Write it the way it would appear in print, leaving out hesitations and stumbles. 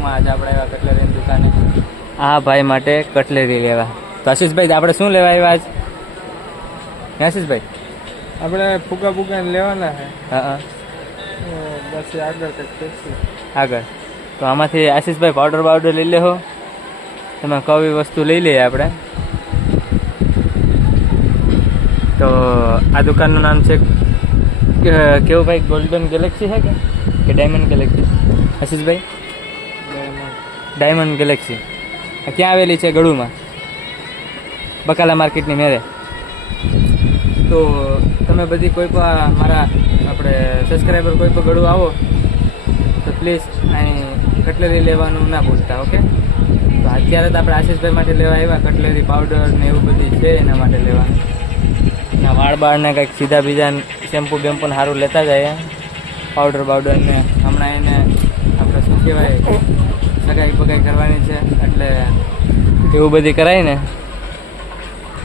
બ્લોકમાં આજે આપણે આવ્યા કટલેરીની દુકાને આ ભાઈ માટે કટલેરી લેવા. તો આશીષભાઈ આપણે શું લેવા આવ્યા આજ? આશીષભાઈ આપણે ફૂગા લેવાના છે. હા બસ આગળ કંઈક આગળ. તો આમાંથી આશીષભાઈ પાવડર લઈ લેહો. તમે કવી વસ્તુ લઈ લઈએ આપણે. તો આ દુકાનનું નામ છે કેવું ભાઈ? ગોલ્ડન ગેલેક્સી છે કે ડાયમંડ ગેલેક્સી? આશીષભાઈ ડાયમંડ ગેલેક્સી. ક્યાં આવેલી છે? ગળુમાં, બકાલા માર્કેટની મેરે. તો તમે બધી કોઈ પણ મારા આપણે સબસ્ક્રાઈબર કોઈ પણ ગળું આવો તો પ્લીઝ અહીં કટલેરી લેવાનું ના ભૂલતા. ઓકે. તો અત્યારે તો આપણે આશીષભાઈ માટે લેવા આવ્યા કટલેરી, પાવડર ને એવું બધી છે એના માટે લેવાનું. ના વાળ બાળને કંઈક સીધા બીજા શેમ્પુ બેમ્પુ સારું લેતા જાય. પાવડર ને હમણાં એને આપણે શું કહેવાય સગાઈ બગાઈ કરવાની છે એટલે એવું બધી કરાય ને